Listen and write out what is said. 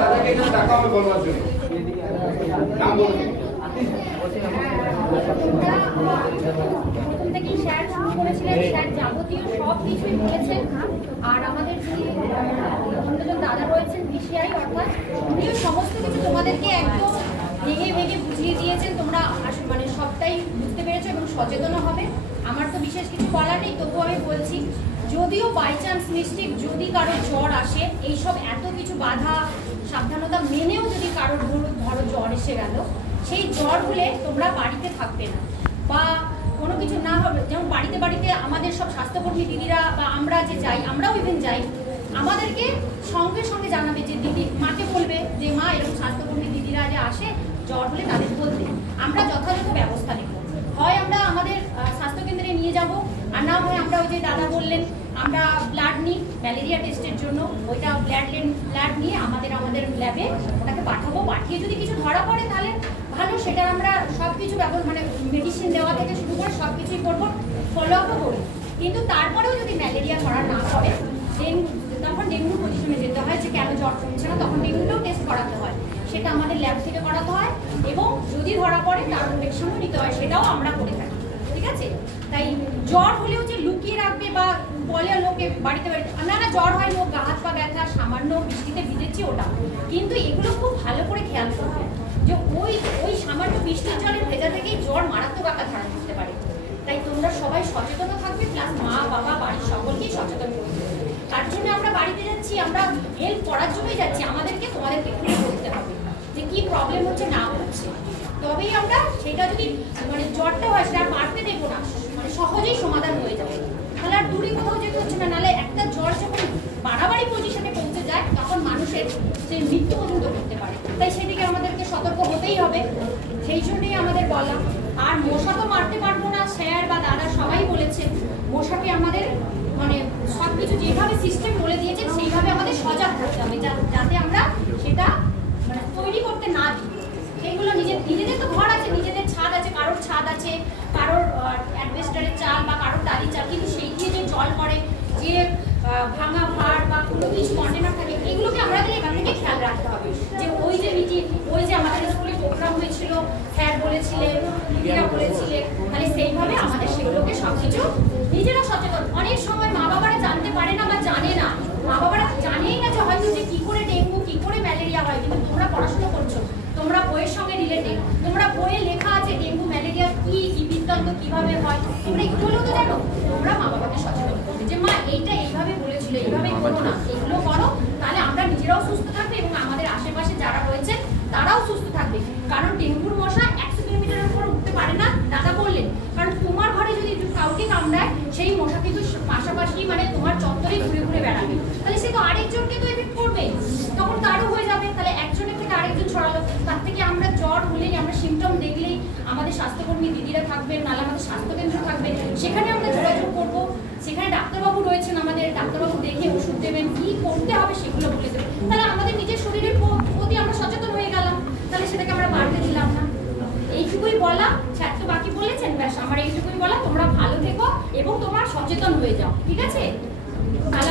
দাদাকে একটু টাকা আমি বলবার জন্য নাম বলুন। প্রথম থেকেই স্যার শুরু করেছিলেন, স্যার যাবতীয় সব কিছুই বলেছেন। আর আমাদের যিনি অন্যজন দাদা রয়েছেন বিসিআই, অর্থাৎ উনিও সমস্ত কিছু তোমাদেরকে একদম ভেঙে ভেঙে বুঝিয়ে দিয়েছেন। তোমরা মানে সবটাই বুঝতে পেরেছো এবং সচেতন হবে। আমার তো বিশেষ কিছু বলার নেই, তবুও আমি বলছি, যদিও বাই চান্স মিস্টেক যদি কারো জ্বর আসে, এইসব এত কিছু বাধা সাবধানতা মেনেও যদি কারোর ধরো জ্বর এসে গেল, সেই জ্বর হলে তোমরা বাড়িতে থাকবে না বা কোনো কিছু না হবে। যেমন বাড়িতে বাড়িতে আমাদের সব স্বাস্থ্যকর্মী দিদিরা বা আমরা যে যাই, আমরাও ইভেন যাই, আমাদেরকে সঙ্গে সঙ্গে জানাবে যে দিদি, মাকে বলবে যে মা এরকম স্বাস্থ্যকর্মী দিদিরা যে আসে জ্বর হলে তাদের বলতে, আমরা যথাযথ ব্যবস্থা নেব। হয় আমরা আমাদের স্বাস্থ্যকেন্দ্রে নিয়ে যাব, আর না হয় আমরা ওই যে দাদা বললেন আমরা ব্লাড নিই ম্যালেরিয়া টেস্টের জন্য, ওইটা ব্লাড নিয়ে আমাদের ল্যাবে ওটাকে পাঠাবো। পাঠিয়ে যদি কিছু ধরা পড়ে তাহলে ভালো, সেটা আমরা সব কিছু মানে মেডিসিন দেওয়া থেকে শুরু করে সব কিছুই করবো, ফলো আপও করি। কিন্তু তারপরেও যদি ম্যালেরিয়া ধরা না পড়ে, তখন ডেঙ্গুর পজিশনে যেতে হয় যে কেন জ্বর কমছে না, তখন ডেঙ্গুটাও টেস্ট করাতে হয়, সেটা আমাদের ল্যাব থেকে করাতে হয়। এবং যদি ধরা পড়ে তার ইনফেকশনও নিতে হয়, সেটাও আমরা করে থাকি। ঠিক আছে, তাই জ্বর হলেও যে লুকিয়ে রাখবে বা বলে লোকে বাড়িতে বাড়িতে না জ্বর হয়, লোক গা হাত পা ব্যথা, সামান্য বৃষ্টিতে ভিজেছি ওটা, কিন্তু এগুলো খুব ভালো করে খেয়াল করবে যে ওই সামান্য বৃষ্টির জলে ভেজা থেকেই জ্বর মারাত্মক আকার ধারণ করতে পারে। তাই তোমরা সবাই সচেতন থাকবে, প্লাস মা বাবা বাড়ির সকলকেই সচেতন করবে। তার জন্য আমরা বাড়িতে যাচ্ছি, আমরা হেল্প করার জন্যই যাচ্ছি। আমাদেরকে তোমাদেরকে খুলে বলতে হবে যে কি প্রবলেম হচ্ছে না হচ্ছে, তবেই আমরা সেটা যদি মানে জ্বরটা হয় সেটা মারতে দেবো না, মানে সহজেই সমাধান হয়ে যাবে। তাহলে আর দূরে কোথাও যেতে হচ্ছে না। নাহলে একটা জ্বর যখন বাড়াবাড়ি পজিশনে পৌঁছে যায় তখন মানুষের সে মৃত্যু পর্যন্ত করতে পারে। তাই সেদিকে আমাদেরকে সতর্ক হতেই হবে, সেই জন্যই আমাদের বলা। আর মশা তো মারতে পারবো না, স্যার বা দাদা সবাই বলেছে মশাকে আমাদের মানে সব কিছু যেভাবে সিস্টেম বলে দিয়েছে সেইভাবে আমাদের সজাগ থাকতে হবে, যাতে আমরা সেটা মানে তৈরি করতে না দিই। সেইগুলো নিজেদের তো ঘর আছে, নিজেদের ছাদ আছে, কারোর ছাদ আছে, কারোর অ্যাডভেস্টারের চাল বা কারোর টালির চাল, কিন্তু সেই দিয়ে যে জল পড়ে, যে ভাঙা ভাড় বা কোনো কিছু কন্টেনার থাকে, এগুলোকে আমাদের এখান থেকে খেয়াল রাখতে হবে। যে ওই যে ওই যে আমাদের স্কুলে প্রোগ্রাম হয়েছিল, স্যার বলেছিলেন, দিদিরা বলেছিলেন, মানে সেইভাবে আমাদের সেগুলোকে সবকিছু নিজেরা সচেতন। অনেক সময় মা বাবারা জানতে পারে না বা জানে না, মা বাবারা জানেই না যে হয়তো যে কি করে ডেঙ্গু কি করে ম্যালেরিয়া হয়, কিন্তু তোমরা পড়াশোনা করছো, তোমরা বইয়ের সঙ্গে রিলেটেড, তোমরা বইয়ে লেখা আছে ডেঙ্গু ম্যালেরিয়া কি বৃত্তান্ত কিভাবে হয়, তোমরা একটু হলেও তো জানো। তোমরা মা বাবাকে সচেতন করবে যে মা এইটা এইভাবে বলেছিল, এইভাবে করো না, এগুলো করো, তাহলে আমরা নিজেরাও সুস্থ থাকবে এবং আমাদের আশেপাশে যারা রয়েছে তারাও সুস্থ থাকবে। কারণ ডেঙ্গুর মশা 100 কিলোমিটারের উপর উঠতে পারে না, দাদা বললেন। কারণ তোমার ঘরে যদি কাউকে কামড়ায়, সেই মশা কিন্তু পাশাপাশি মানে তোমার চত্বরে ঘুরে ঘুরে বেড়াবে, তাহলে সে তো আরেকজনকে তো এফেক্ট করবে, তখন তারও হয়ে যাবে। তাহলে একজনের থেকে আরেকজন ছড়ালো। তার থেকে আমরা জ্বর হলেই, আমরা সিমটম দেখলেই আমাদের স্বাস্থ্যকর্মী দিদিরা থাকবেন, নাহলে আমাদের স্বাস্থ্যকেন্দ্র থাকবে, সেখানে আমরা যোগাযোগ করবো। সেখানে ডাক্তারবাবু রয়েছেন, আমাদের ডাক্তারবাবু দেখে ওষুধ দেবেন, কি করতে হবে সেগুলো বলে দেবেন। তাহলে আমাদের নিজের শরীরের প্রতি আমরা সচেতন হয়ে গেলাম, তাহলে সেটাকে আমরা বাড়তে দিলাম না। এইটুকুই বলা, স্যার তো বাকি বলেছেন, ব্যাস আমার এইটুকুই বলা। তোমরা ভালো থেকো এবং তোমরা সচেতন হয়ে যাও, ঠিক আছে? তাহলে